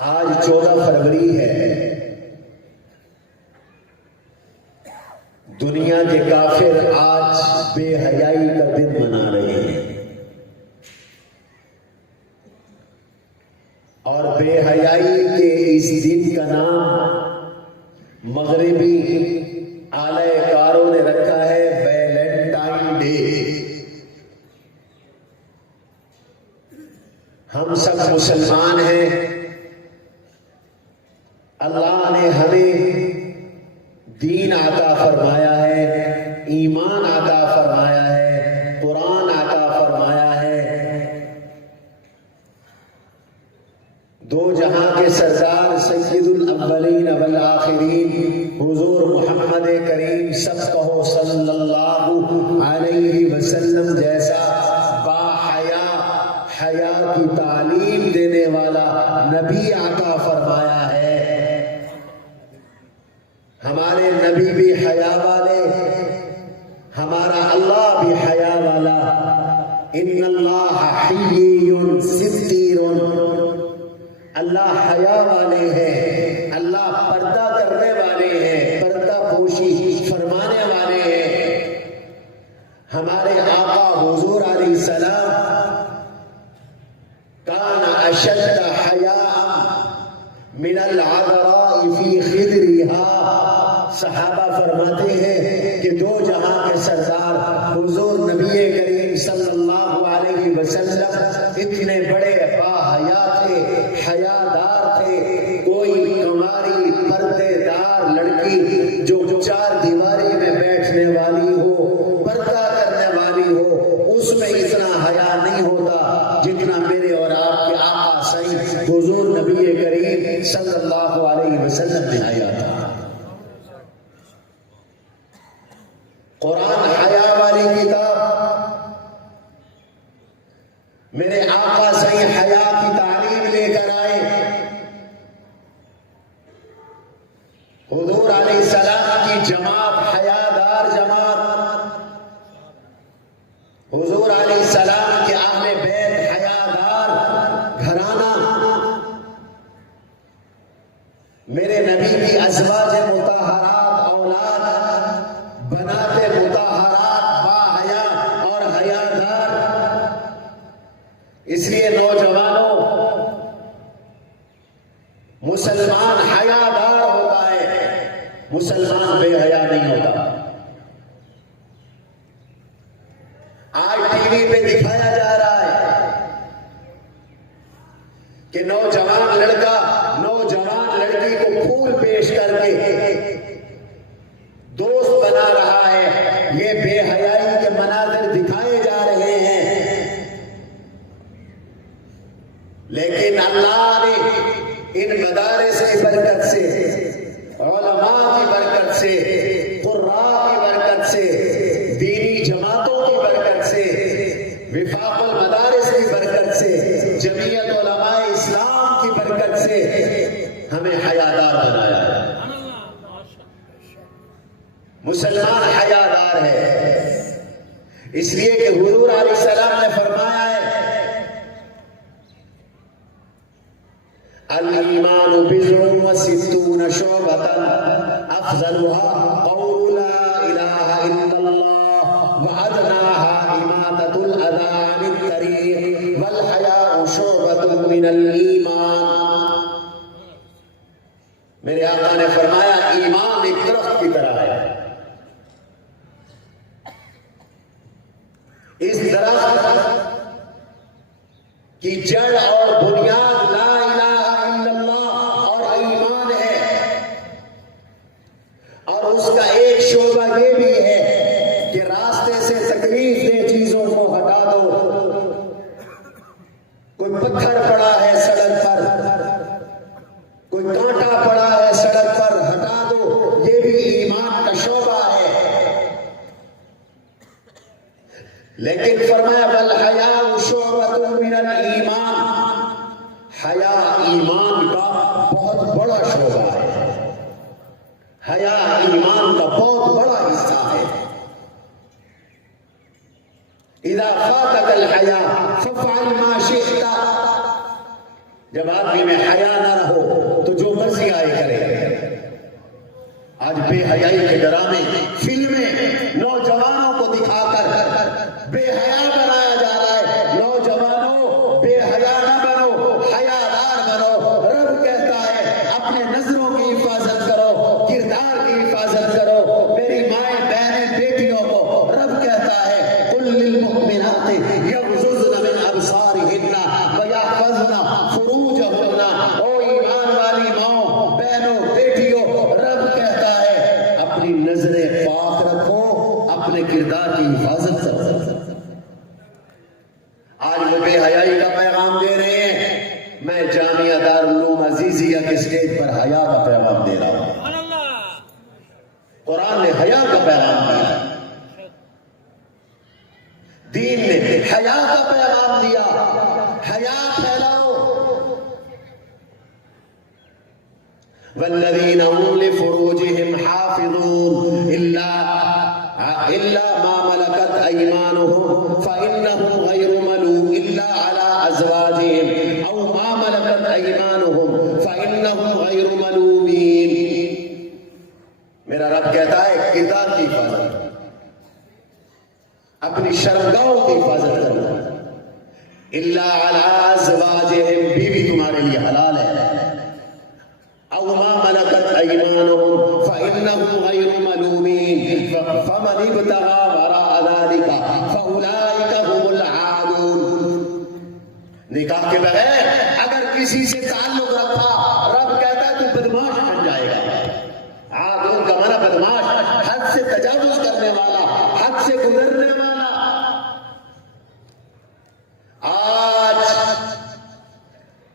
آج 14 فروری ہے۔ دنیا کے کافر آج بے حیائی کا دن منا رہے ہیں، اور بے حیائی کے اس دن کا نام مغربی اعلی کاروں نے رکھا ہے ویلنٹائن ڈے۔ ہم سب مسلمان ہیں، اللہ نے ہمیں دین عطا فرمایا ہے، ایمان عطا فرمایا ہے، قرآن عطا فرمایا ہے۔ دو جہاں کے سردار سید الاولین والآخرین حضور محمد کریم سب کہو صلی اللہ علیہ وسلم جیسا با حیا، حیا کی تعلیم دینے والا نبی عطا فرمایا ہے۔ ہمارے نبی بھی حیا والے، ہمارا اللہ بھی حیا والا۔ ان اللہ حیی ستیر، اللہ حیا والے ہیں، اللہ پردہ کرنے والے ہیں، پردہ پوشی فرمانے والے ہیں۔ ہمارے آقا حضور علیہ السلام کان اشد حیاء من العذراء فی خدرها۔ صحابہ فرماتے ہیں کہ دو جہاں کے سردار حضور نبی کریم صلی اللہ علیہ وسلم اتنے بڑے باحیا تھے، حیادار تھے۔ کوئی کماری پردے دار لڑکی جو چار دیواری میں بیٹھنے والی ہو، پردہ کرنے والی ہو، اس میں اتنا حیا نہیں ہوتا جتنا میرے اور آپ کے آقا سید حضور نبی کریم صلی اللہ علیہ وسلم میں حیا تھا۔ قرآن حیا والی کتاب، میرے آقا صحیح حیا کی تعلیم لے کر آئے۔ حضور علیہ السلام کی جماعت حیادار جماعت، حضور علیہ السلام کے اہل بیت حیادار گھرانہ، میرے نبی کی ازواج مطہرات اولاد بناتے مطہرات باحیا اور حیادار۔ اس لیے نوجوانوں، مسلمان حیادار ہوتا ہے، مسلمان بے حیا نہیں ہوتا۔ آج ٹی وی پہ دکھایا جا رہا ہے کہ نوجوان لڑکا نوجوان لڑکی کو پھول پیش کر کے دوست بنا رہا ہے۔ یہ بے حیائی کے مناظر دکھائے جا رہے ہیں، لیکن اللہ نے ان مدارس کی برکت سے، علماء کی برکت سے، قراء کی برکت سے، دینی جماعتوں کی برکت سے، وفاق المدارس کی برکت سے، جمعیت علماء اسلام کی برکت سے ہمیں حیادار بنایا ہے۔ مسلمان حیادار ہے، اس لیے کہ حضور علیہ السلام نے فرمایا ہے الایمان بضع وستون شعبۃ افضلها قول لا الہ الا اللہ وادناها اماطۃ الاذى عن الطریق والحیاء شعبۃ من الایمان۔ میرے آقا نے فرمایا ایمان ایک درخت کی طرح ہے، اس درخت کی جڑ اور بنیاد لا الہ الا اللہ اور ایمان ہے، اور اس کا ایک شعبہ یہ بھی ہے کہ راستے سے تکلیف دہ چیزوں کو ہٹا دو۔ کوئی پتھر پڑا ہے سڑک پر، کوئی کانٹا پڑا ہے سڑک پر، ہٹا دو، یہ بھی ایمان کا شعبہ ہے۔ لیکن فرمایا والحیاء شعبۃ من الایمان، حیا ایمان کا بہت بڑا شعبہ ہے، حیا ایمان کا بہت بڑا حصہ ہے۔ اذا فاتك الحیا فافعل ما شئت، جب آدمی میں حیا نہ رہو تو جو مرضی آئے کرے. آج بے حیائی کے ڈرامے فلمیں نوجوانوں کو دکھا کر بے حیا بنایا جا رہا ہے. نوجوانوں بے حیا نہ بنو، حیادار بنو. رب کہتا ہے اپنے نظروں کی حفاظت کرو، کردار کی حفاظت کرو. میری مائیں بہنیں بیٹیوں کو رب کہتا ہے قل للمؤمنات یغضضن من ابصارہن ویحفظن فروجہن. او ایمان والی ماؤں، بہنوں، بیٹیوں، رب کہتا ہے اپنی نظریں پاک رکھو، اپنے کردار کی حفاظت کرو. آج وہ بے حیائی کا پیغام دے رہے ہیں. میں جامعہ دارالعلوم عزیزیہ کے اسٹیج پر حیا کا پیغام دے رہا ہوں. قرآن نے حیا کا پیغام دیا، دین نے حیا کا پیغام دیا. حیا پھیلاؤ. والذین هم لفروجهم حافظون الا ما ملكت ايمانهم فانهم غير ملوم الا على ازواجهم او ما ملكت ايمانهم فانهم غير ملومين. میرا رب کہتا ہے کردار کی حفاظت، اپنی شرمگاہوں کی حفاظت کرنا. الا على ازواجهم، بیوی تمہارے لیے حلال ہے. او ما ملكت ايمانهم فانهم غير ملومين فمن ابتغى وراء ذلك فاولئك هم العادون. نکاح کے بغیر اگر کسی سے تعلق رکھا، رب کہتا ہے تو بدماش بن جائے گا. عادون کا معنی بدماش، حد سے تجاوز کرنے والا، حد سے گزرنے والا. آج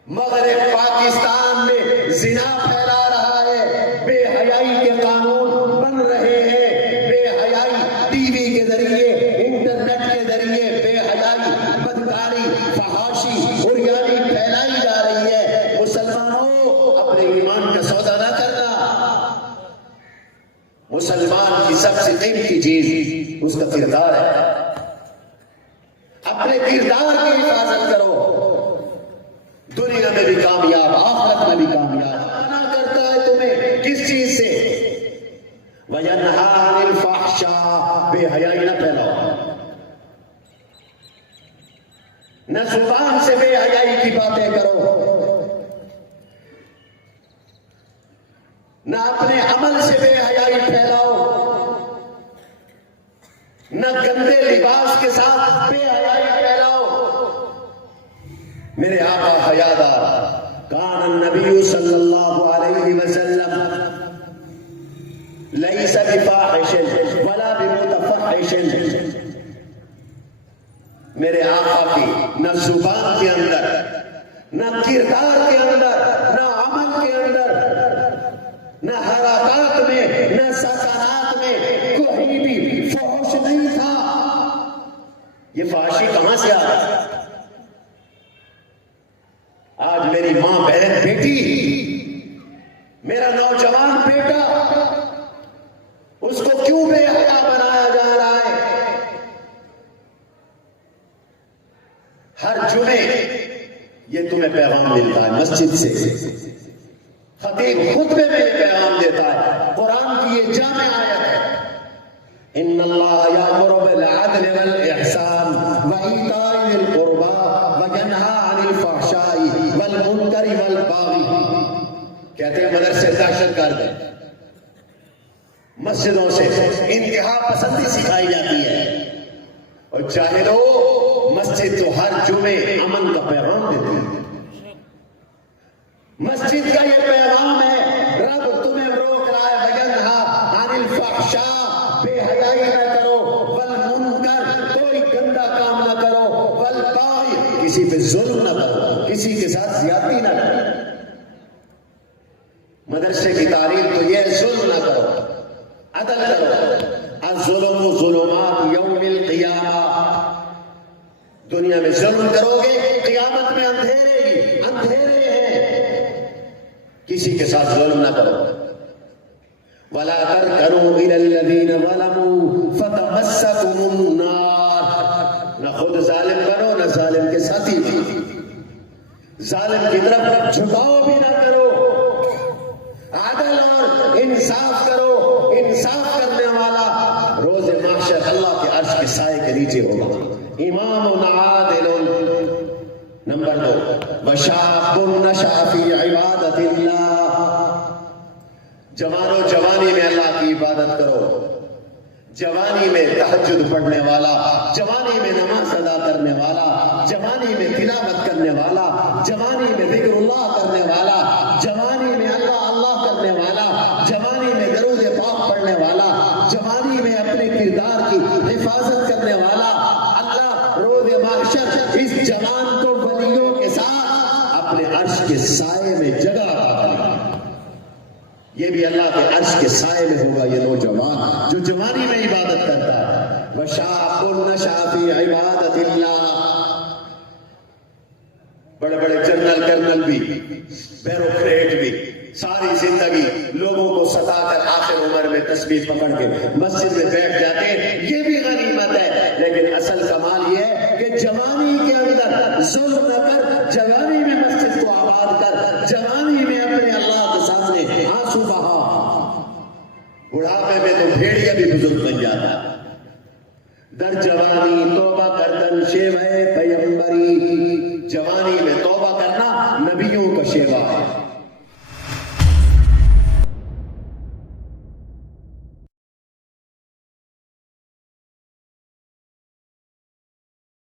مغرب پاکستان میں زنا پھیلا رہا ہے. بے حیائی کے قانون بن رہے ہیں. بے حیائی ٹی وی کے ذریعے، انٹرنیٹ کے ذریعے بے حیائی، بدکاری، فحاشی، عریانی پھیلائی جا رہی ہے. مسلمانوں اپنے ایمان کا سودا نہ کرنا. مسلمان کی سب سے قیمتی چیز اس کا کردار ہے. اپنے کردار کی حفاظت کرو، دنیا میں بھی کامیاب، آخرت میں بھی کامیاب. منع کرتا ہے تمہیں کس چیز سے؟ وَيَنْهَا عَنِ الْفَحْشَاءِ، بے حیائی نہ پھیلاؤ. نہ زبان سے بے حیائی کی باتیں کرو، نہ اپنے عمل سے بے حیائی پھیلاؤ، نہ گندے لباس کے ساتھ بے حیائی پھیلاؤ. میرے آقا حیادار، کان النبی صلی اللہ علیہ وسلم لیس بفاحش ولا بمتفحش. میرے آقا کی نہ زبان کے اندر، نہ کردار کے اندر، نہ عمل کے اندر، نہ حرکات میں، نہ سکنات میں کوئی بھی فحش نہیں تھا. یہ فحاشی کہاں سے آ رہا؟ آج میری ماں، بہن، بیٹی، میرا نوجوان بیٹا، اس کو کیوں بے حیا بنایا جا رہا ہے؟ ہر جمعے یہ تمہیں پیغام ملتا ہے مسجد سے. خطیب خطبے میں یہ پیغام دیتا ہے. قرآن کی یہ جامع آیت ہے، ان اللہ یامر بالعدل والاحسان وایتاء ذی القربى وینہی عن الفحشاء والمنکر والبغی. کہتے ہیں مدرسے دہشت گرد ہیں. مسجدوں سے انتہا پسندی سکھائی جاتی ہے. اور چاہے لو مسجد تو ہر جمعے امن کا پیغام دیتی ہے. مسجد کا یہ پیغام ہے، رب تمہیں روک رہا ہے وینہی عن الفحشاء، بے حیائی نہ کرو، والمنکر، کوئی گندا کام نہ کرو، والبغی، کسی پہ ظلم نہ کرو، کسی کے ساتھ زیادتی نہ کرو. مدرسے کی تعلیم تو یہ ظلم نہ کرو، عدل کرو. الظلم ظلمات یوم القیامہ. دنیا میں ظلم کرو گے، قیامت میں اندھیرے ہی اندھیرے ہیں. کسی کے ساتھ ظلم نہ کرو. وَلَا تَرْكَنُوا إِلَى الَّذِينَ ظَلَمُوا فَتَمَسَّكُمُ النَّارُ. نہ خود ظالم بنو، نہ ظالم کے ساتھی بھی. ظالم کی طرف جھکاؤ بھی نہ کرو، عدل اور انصاف کرو۔ انصاف کرنے والا روز محشر اللہ کے عرش کے سائے کے نیچے ہوگا۔ امام عادل۔ نمبر 2، وشاب نشأ فی عبادت اللہ۔ جوان و جوانی میں اللہ کی عبادت کرو، جوانی میں تہجد پڑھنے والا، جوانی میں نماز ادا کرنے والا، جوانی میں تلاوت کرنے والا، جوانی میں ذکر اللہ کرنے والا، جوانی میں اللہ اللہ کرنے والا، جوانی میں درود پاک پڑھنے والا، جوانی میں اپنے کردار کی حفاظت کرنے والا، اللہ روز محشر اس جوان کو ولیوں کے ساتھ اپنے عرش کے سائے میں جگہ عطا کرے گا۔ یہ بھی اللہ کے عرش کے سائے میں ہوگا یہ نوجوان جو جوانی میں عبادت کرتا ہے۔ وشاب نشأ فی عبادت اللہ۔ بڑے بڑے جنرل کرنل بھی، بیوروکریٹ بھی ساری زندگی لوگوں کو ستا کر آخر عمر میں تسبیح پکڑ کے مسجد میں بیٹھ جاتے ہیں، یہ بھی غنیمت ہے۔ لیکن اصل کمال یہ ہے کہ جوانی کے اندر ظلم نہ کر، جوانی میں مسجد کو آباد کر، جوانی میں اپنے اللہ کے سامنے آنسو بہا۔ بڑھاپے میں تو بھیڑیا بھی بزرگ بن جاتا ہے۔ در جوانی توبہ کردن شیوہ پیمبری۔ جوانی میں توبہ کرنا نبیوں کا شیوا ہے۔